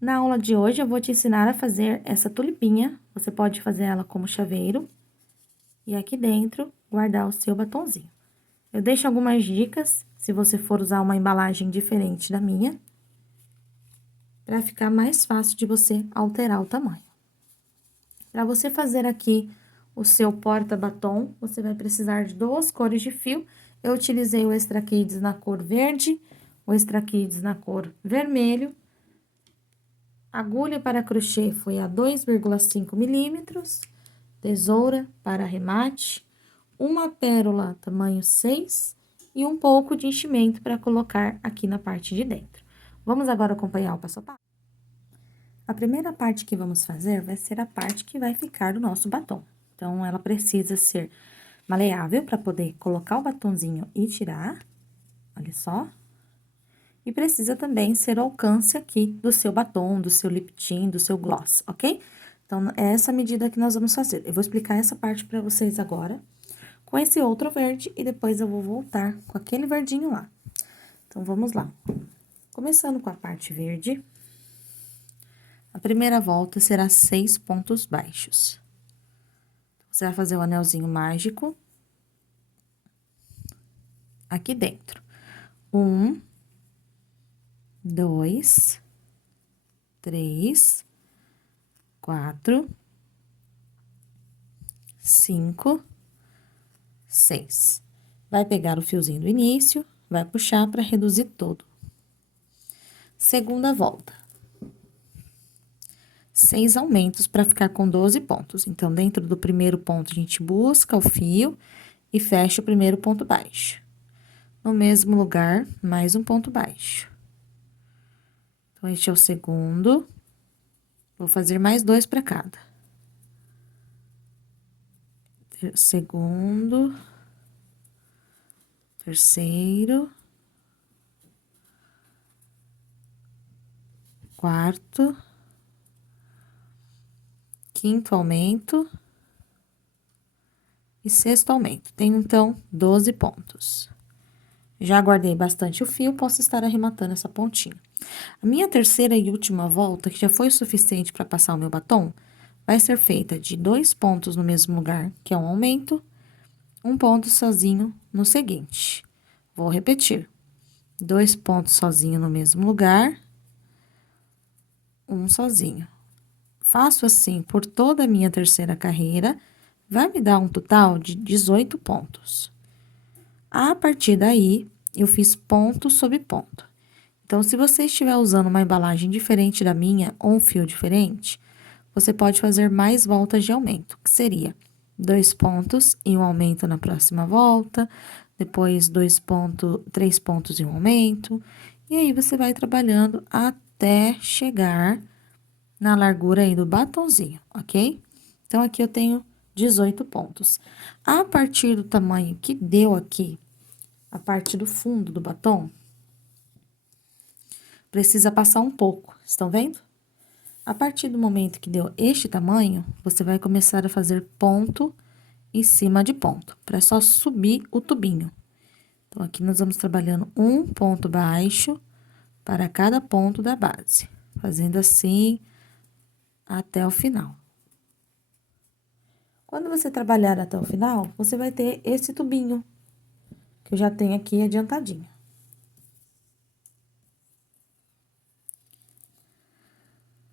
Na aula de hoje, eu vou te ensinar a fazer essa tulipinha. Você pode fazer ela como chaveiro e aqui dentro guardar o seu batonzinho. Eu deixo algumas dicas, se você for usar uma embalagem diferente da minha, para ficar mais fácil de você alterar o tamanho. Para você fazer aqui o seu porta-batom, você vai precisar de 2 cores de fio. Eu utilizei o Extra Kids na cor verde, o Extra Kids na cor vermelho. Agulha para crochê foi a 2,5 milímetros, tesoura para arremate, uma pérola tamanho 6 e um pouco de enchimento para colocar aqui na parte de dentro. Vamos agora acompanhar o passo a passo? A primeira parte que vamos fazer vai ser a parte que vai ficar do nosso batom. Então, ela precisa ser maleável para poder colocar o batonzinho e tirar, olha só. E precisa também ser o alcance aqui do seu batom, do seu lip tint, do seu gloss, ok? Então, é essa medida que nós vamos fazer. Eu vou explicar essa parte pra vocês agora, com esse outro verde, e depois eu vou voltar com aquele verdinho lá. Então, vamos lá. Começando com a parte verde, a primeira volta será 6 pontos baixos. Você vai fazer o anelzinho mágico aqui dentro. 1, 2, 3, 4, 5, 6. Vai pegar o fiozinho do início, vai puxar para reduzir todo. Segunda volta. 6 aumentos para ficar com 12 pontos. Então, dentro do primeiro ponto, a gente busca o fio e fecha o primeiro ponto baixo. No mesmo lugar, mais um ponto baixo. Então, este é o segundo. Vou fazer mais 2 para cada. Segundo, terceiro, quarto, quinto aumento e sexto aumento. Tenho, então, 12 pontos. Já guardei bastante o fio, posso estar arrematando essa pontinha. A minha terceira e última volta, que já foi o suficiente para passar o meu batom, vai ser feita de 2 pontos no mesmo lugar, que é um aumento, um ponto sozinho no seguinte. Vou repetir. 2 pontos sozinho no mesmo lugar, um sozinho. Faço assim por toda a minha terceira carreira, vai me dar um total de 18 pontos. A partir daí, eu fiz ponto sobre ponto. Então, se você estiver usando uma embalagem diferente da minha ou um fio diferente, você pode fazer mais voltas de aumento, que seria 2 pontos e um aumento na próxima volta, depois 3 pontos e um aumento, e aí você vai trabalhando até chegar na largura aí do batonzinho, ok? Então, aqui eu tenho 18 pontos. A partir do tamanho que deu aqui, a parte do fundo do batom, precisa passar um pouco, estão vendo? A partir do momento que deu este tamanho, você vai começar a fazer ponto em cima de ponto, para só subir o tubinho. Então, aqui nós vamos trabalhando um ponto baixo para cada ponto da base, fazendo assim até o final. Quando você trabalhar até o final, você vai ter esse tubinho, que eu já tenho aqui adiantadinho.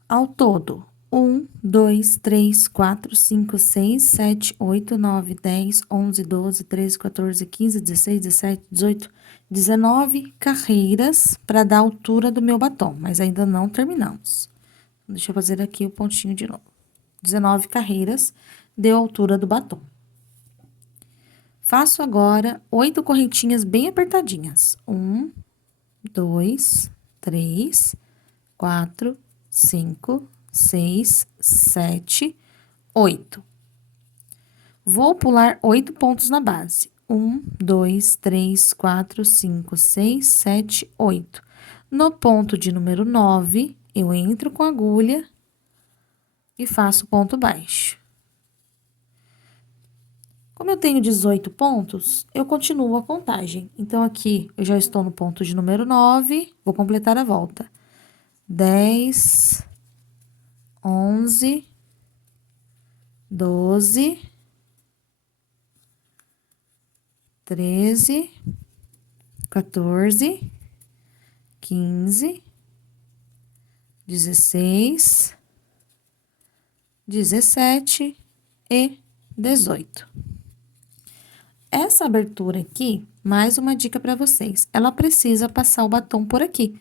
Ao todo, 1, 2, 3, 4, 5, 6, 7, 8, 9, 10, 11, 12, 13, 14, 15, 16, 17, 18, 19 carreiras para dar a altura do meu batom, mas ainda não terminamos. Deixa eu fazer aqui o pontinho de novo. 19 carreiras deu a altura do batom. Faço agora 8 correntinhas bem apertadinhas. 1, 2, 3, 4, 5, 6, 7, 8. Vou pular 8 pontos na base. 1, 2, 3, 4, 5, 6, 7, 8. No ponto de número 9, eu entro com a agulha e faço ponto baixo. Como eu tenho 18 pontos, eu continuo a contagem. Então, aqui, eu já estou no ponto de número 9, vou completar a volta. 10, 11, 12, 13, 14, 15, 16, 17 e 18. Essa abertura aqui, mais uma dica para vocês, ela precisa passar o batom por aqui.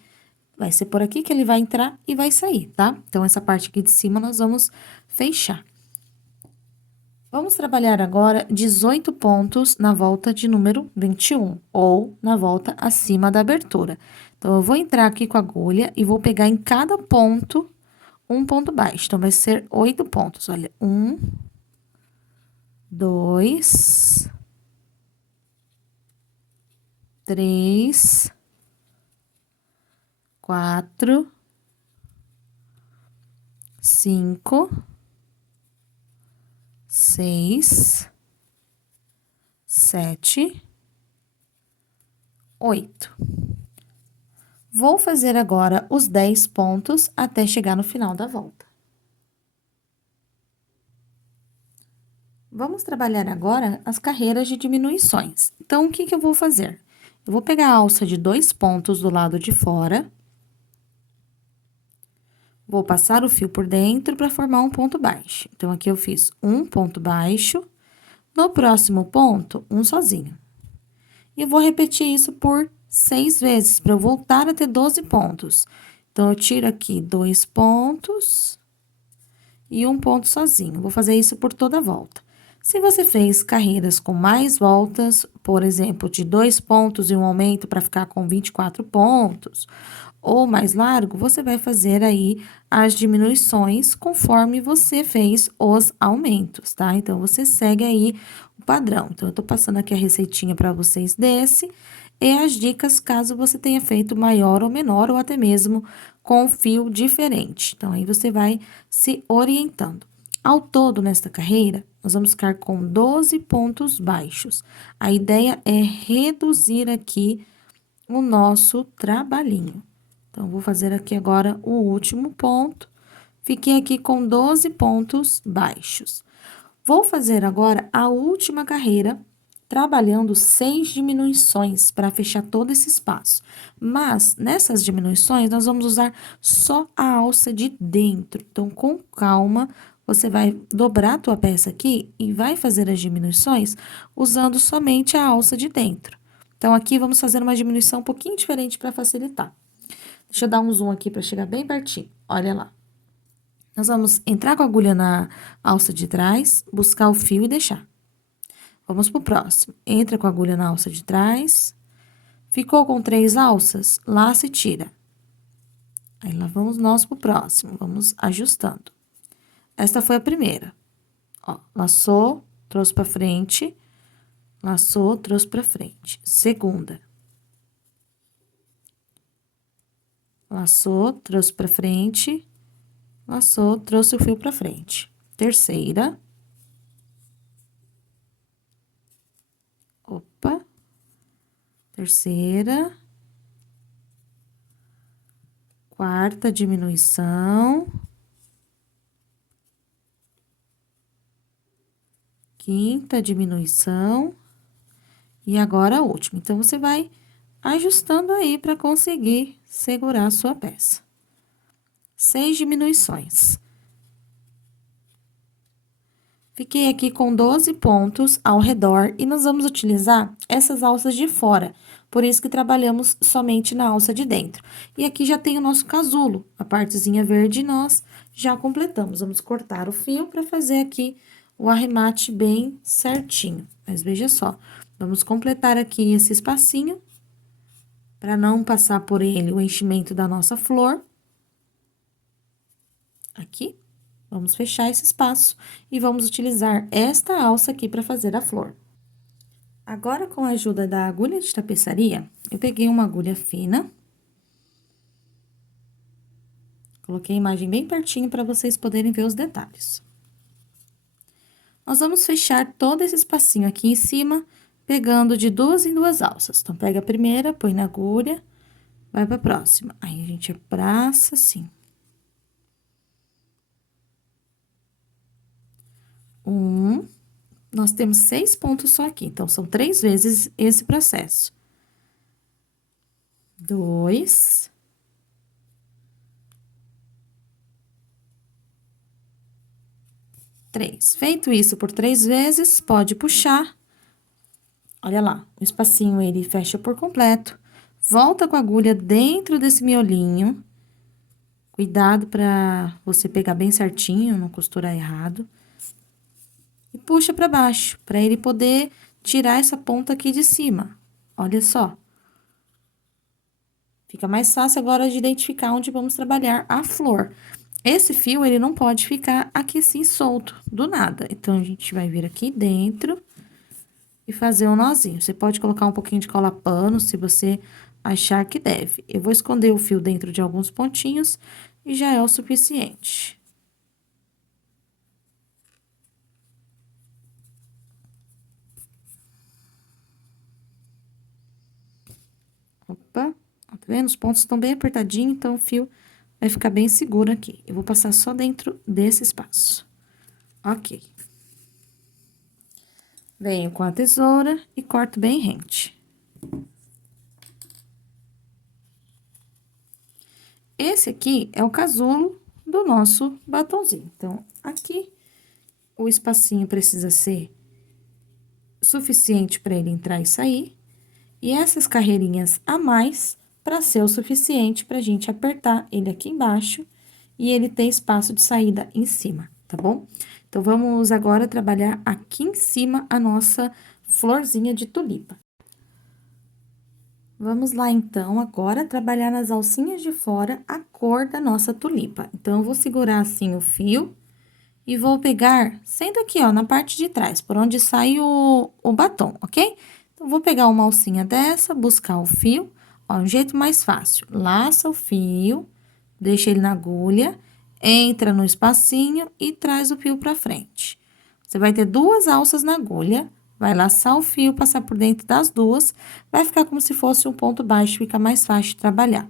Vai ser por aqui que ele vai entrar e vai sair, tá? Então, essa parte aqui de cima nós vamos fechar. Vamos trabalhar agora 18 pontos na volta de número 21, ou na volta acima da abertura. Então, eu vou entrar aqui com a agulha e vou pegar em cada ponto um ponto baixo. Então, vai ser 8 pontos. Olha, 1, 2, 3, 4, 5, 6, 7, 8. Vou fazer agora os 10 pontos até chegar no final da volta. Vamos trabalhar agora as carreiras de diminuições. Então, o que eu vou fazer? Eu vou pegar a alça de 2 pontos do lado de fora. Vou passar o fio por dentro para formar um ponto baixo. Então, aqui eu fiz um ponto baixo. No próximo ponto, um sozinho. E eu vou repetir isso por 6 vezes, para eu voltar a ter 12 pontos. Então, eu tiro aqui 2 pontos e um ponto sozinho. Vou fazer isso por toda a volta. Se você fez carreiras com mais voltas, por exemplo, de 2 pontos e um aumento para ficar com 24 pontos, ou mais largo, você vai fazer aí as diminuições conforme você fez os aumentos, tá? Então, você segue aí o padrão. Então, eu tô passando aqui a receitinha para vocês desse e as dicas caso você tenha feito maior ou menor, ou até mesmo com fio diferente. Então, aí você vai se orientando. Ao todo, nesta carreira, nós vamos ficar com 12 pontos baixos. A ideia é reduzir aqui o nosso trabalhinho. Então, vou fazer aqui agora o último ponto. Fiquei aqui com 12 pontos baixos. Vou fazer agora a última carreira, trabalhando 6 diminuições para fechar todo esse espaço. Mas, nessas diminuições, nós vamos usar só a alça de dentro. Então, com calma, você vai dobrar a tua peça aqui e vai fazer as diminuições usando somente a alça de dentro. Então, aqui vamos fazer uma diminuição um pouquinho diferente para facilitar. Deixa eu dar um zoom aqui para chegar bem pertinho. Olha lá. Nós vamos entrar com a agulha na alça de trás, buscar o fio e deixar. Vamos pro próximo. Entra com a agulha na alça de trás. Ficou com 3 alças? Laça e tira. Aí, lá vamos nós pro próximo. Vamos ajustando. Esta foi a primeira. Ó, laçou, trouxe pra frente. Laçou, trouxe pra frente. Segunda. Laçou, trouxe pra frente. Laçou, trouxe o fio pra frente. Terceira. Opa. Terceira. Quarta diminuição. Quinta diminuição. E agora a última. Então, você vai ajustando aí para conseguir segurar a sua peça. 6 diminuições. Fiquei aqui com 12 pontos ao redor e nós vamos utilizar essas alças de fora. Por isso que trabalhamos somente na alça de dentro. E aqui já tem o nosso casulo, a partezinha verde nós já completamos. Vamos cortar o fio para fazer aqui o arremate bem certinho. Mas veja só, vamos completar aqui esse espacinho para não passar por ele o enchimento da nossa flor. Aqui, vamos fechar esse espaço e vamos utilizar esta alça aqui para fazer a flor. Agora, com a ajuda da agulha de tapeçaria, eu peguei uma agulha fina. Coloquei a imagem bem pertinho para vocês poderem ver os detalhes. Nós vamos fechar todo esse espacinho aqui em cima, pegando de 2 em 2 alças. Então, pega a primeira, põe na agulha, vai pra próxima. Aí, a gente abraça assim. Nós temos 6 pontos só aqui, então, são 3 vezes esse processo. 2. 3. Feito isso por 3 vezes, pode puxar. Olha lá, o espacinho ele fecha por completo. Volta com a agulha dentro desse miolinho. Cuidado pra você pegar bem certinho, não costurar errado. E puxa pra baixo, pra ele poder tirar essa ponta aqui de cima. Olha só. Fica mais fácil agora de identificar onde vamos trabalhar a flor. Esse fio, ele não pode ficar aqui assim, solto, do nada. Então, a gente vai vir aqui dentro e fazer um nozinho. Você pode colocar um pouquinho de cola pano, se você achar que deve. Eu vou esconder o fio dentro de alguns pontinhos e já é o suficiente. Opa, tá vendo? Os pontos estão bem apertadinhos, então o fio vai ficar bem seguro aqui. Eu vou passar só dentro desse espaço. Ok. Venho com a tesoura e corto bem rente. Esse aqui é o casulo do nosso batonzinho. Então, aqui, o espacinho precisa ser suficiente para ele entrar e sair. E essas carreirinhas a mais, para ser o suficiente pra gente apertar ele aqui embaixo e ele ter espaço de saída em cima, tá bom? Então, vamos agora trabalhar aqui em cima a nossa florzinha de tulipa. Vamos lá, então, agora trabalhar nas alcinhas de fora a cor da nossa tulipa. Então, eu vou segurar assim o fio e vou pegar, sendo aqui, ó, na parte de trás, por onde sai o batom, ok? Então, vou pegar uma alcinha dessa, buscar o fio, ó, um jeito mais fácil. Laça o fio, deixa ele na agulha, entra no espacinho e traz o fio pra frente. Você vai ter 2 alças na agulha, vai laçar o fio, passar por dentro das 2, vai ficar como se fosse um ponto baixo, fica mais fácil de trabalhar.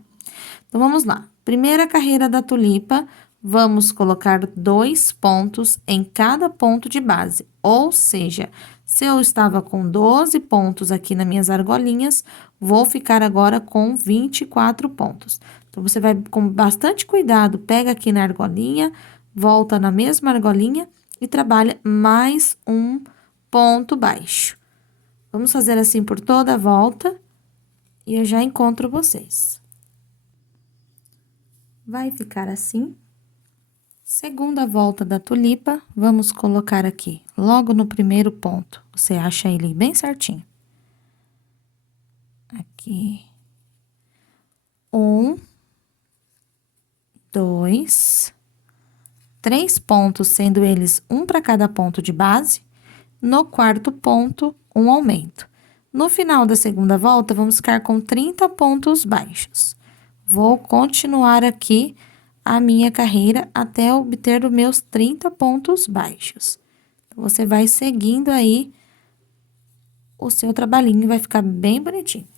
Então, vamos lá. Primeira carreira da tulipa, vamos colocar 2 pontos em cada ponto de base. Ou seja, se eu estava com 12 pontos aqui nas minhas argolinhas, vou ficar agora com 24 pontos. Então, você vai com bastante cuidado, pega aqui na argolinha, volta na mesma argolinha e trabalha mais um ponto baixo. Vamos fazer assim por toda a volta e eu já encontro vocês. Vai ficar assim. Segunda volta da tulipa, vamos colocar aqui, logo no primeiro ponto. Você acha ele bem certinho. Aqui. 1, 2, 3 pontos, sendo eles um para cada ponto de base. No quarto ponto, um aumento. No final da segunda volta, vamos ficar com 30 pontos baixos. Vou continuar aqui a minha carreira até obter os meus 30 pontos baixos. Então, você vai seguindo aí o seu trabalhinho, vai ficar bem bonitinho.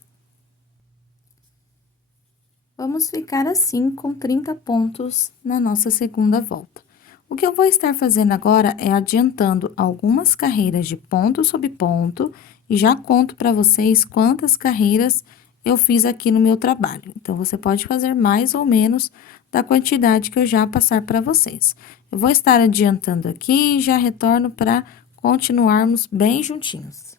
Vamos ficar assim com 30 pontos na nossa segunda volta. O que eu vou estar fazendo agora é adiantando algumas carreiras de ponto sobre ponto e já conto para vocês quantas carreiras eu fiz aqui no meu trabalho. Então, você pode fazer mais ou menos da quantidade que eu já passar para vocês. Eu vou estar adiantando aqui e já retorno para continuarmos bem juntinhos.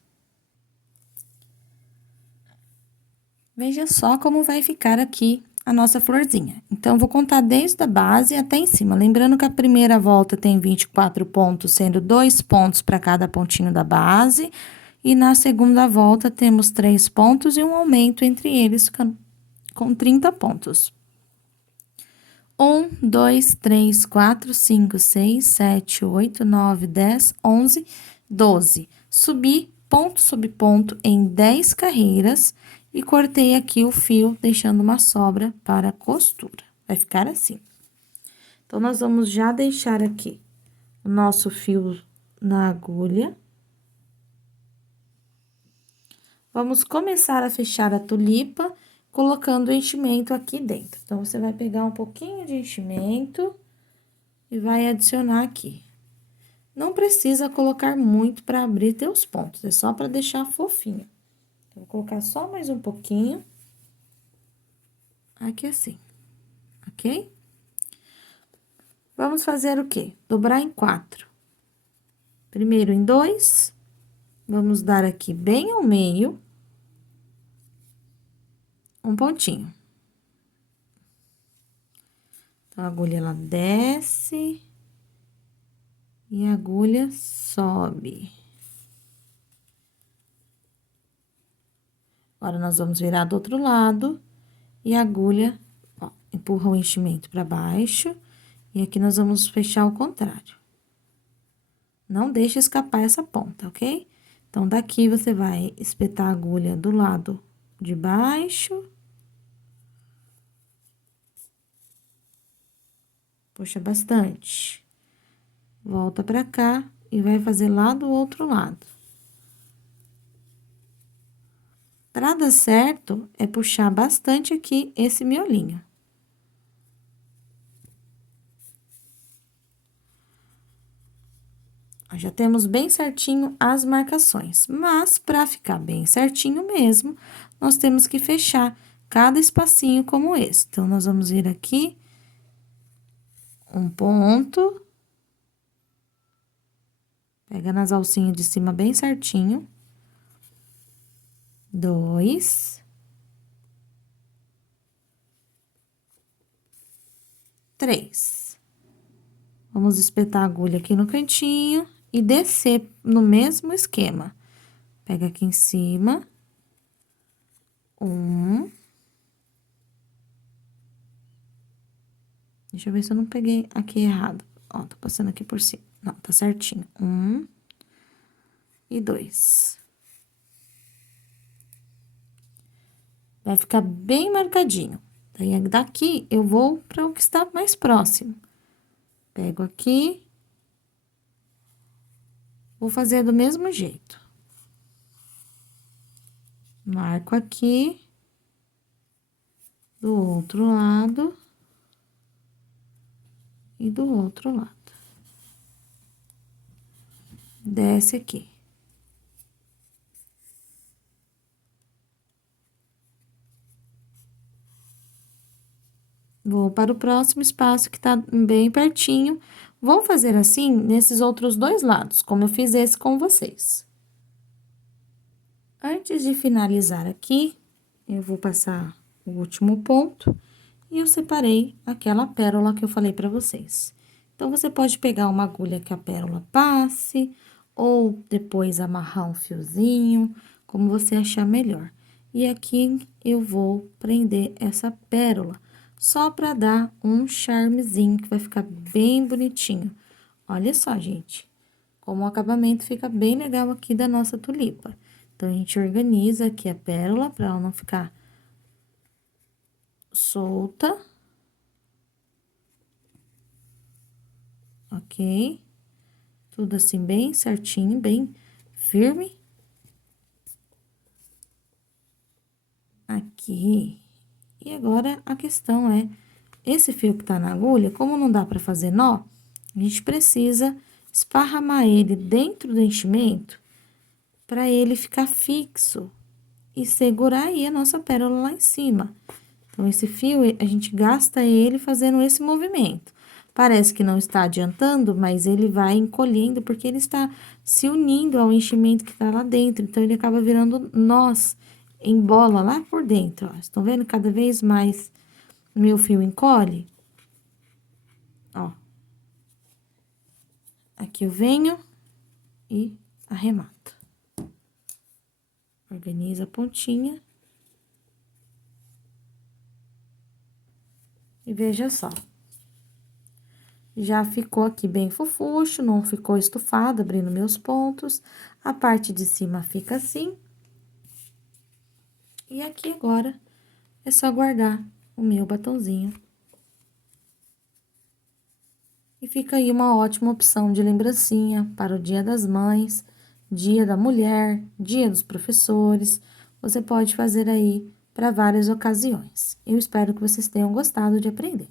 Veja só como vai ficar aqui a nossa florzinha. Então, vou contar desde a base até em cima. Lembrando que a primeira volta tem 24 pontos, sendo 2 pontos para cada pontinho da base. E na segunda volta, temos 3 pontos e um aumento entre eles, ficando com 30 pontos. 1, 2, 3, 4, 5, 6, 7, 8, 9, 10, 11, 12. Subi ponto sobre ponto em 10 carreiras e cortei aqui o fio, deixando uma sobra para costura. Vai ficar assim. Então, nós vamos já deixar aqui o nosso fio na agulha. Vamos começar a fechar a tulipa colocando o enchimento aqui dentro. Então, você vai pegar um pouquinho de enchimento e vai adicionar aqui. Não precisa colocar muito para abrir teus pontos, é só para deixar fofinho. Então, vou colocar só mais um pouquinho. Aqui assim, ok? Vamos fazer o quê? Dobrar em 4. Primeiro em 2, vamos dar aqui bem ao meio um pontinho. Então, a agulha, ela desce e a agulha sobe. Agora, nós vamos virar do outro lado e a agulha, ó, empurra o enchimento para baixo e aqui nós vamos fechar ao contrário. Não deixe escapar essa ponta, ok? Então, daqui você vai espetar a agulha do lado de baixo. Puxa bastante. Volta pra cá e vai fazer lá do outro lado. Pra dar certo, é puxar bastante aqui esse miolinho. Já temos bem certinho as marcações, mas para ficar bem certinho mesmo, nós temos que fechar cada espacinho como esse. Então, nós vamos vir aqui, um ponto, pega nas alcinhas de cima bem certinho, 2, 3. Vamos espetar a agulha aqui no cantinho e descer no mesmo esquema. Pega aqui em cima, 1. Deixa eu ver se eu não peguei aqui errado. Ó, tô passando aqui por cima. Não, tá certinho. 1 e 2. Vai ficar bem marcadinho. Daí, daqui, eu vou para o que está mais próximo. Pego aqui. Vou fazer do mesmo jeito. Marco aqui. Do outro lado. E do outro lado. Desce aqui. Vou para o próximo espaço que tá bem pertinho. Vou fazer assim nesses outros 2 lados, como eu fiz esse com vocês. Antes de finalizar aqui, eu vou passar o último ponto e eu separei aquela pérola que eu falei pra vocês. Então, você pode pegar uma agulha que a pérola passe, ou depois amarrar um fiozinho, como você achar melhor. E aqui eu vou prender essa pérola, só pra dar um charmezinho, que vai ficar bem bonitinho. Olha só, gente, como o acabamento fica bem legal aqui da nossa tulipa. Então, a gente organiza aqui a pérola, pra ela não ficar solta. Ok? Tudo assim, bem certinho, bem firme. Aqui. E agora, a questão é, esse fio que tá na agulha, como não dá pra fazer nó, a gente precisa esparramar ele dentro do enchimento pra ele ficar fixo e segurar aí a nossa pérola lá em cima. Então, esse fio, a gente gasta ele fazendo esse movimento. Parece que não está adiantando, mas ele vai encolhendo, porque ele está se unindo ao enchimento que está lá dentro. Então, ele acaba virando nós em bola lá por dentro, ó. Estão vendo? Cada vez mais meu fio encolhe. Ó. Aqui eu venho e arremato. Organiza a pontinha. E veja só. Já ficou aqui bem fofucho, não ficou estufado, abrindo meus pontos. A parte de cima fica assim. E aqui agora, é só guardar o meu batonzinho. E fica aí uma ótima opção de lembrancinha para o Dia das Mães, Dia da Mulher, Dia dos Professores. Você pode fazer aí para várias ocasiões. Eu espero que vocês tenham gostado de aprender.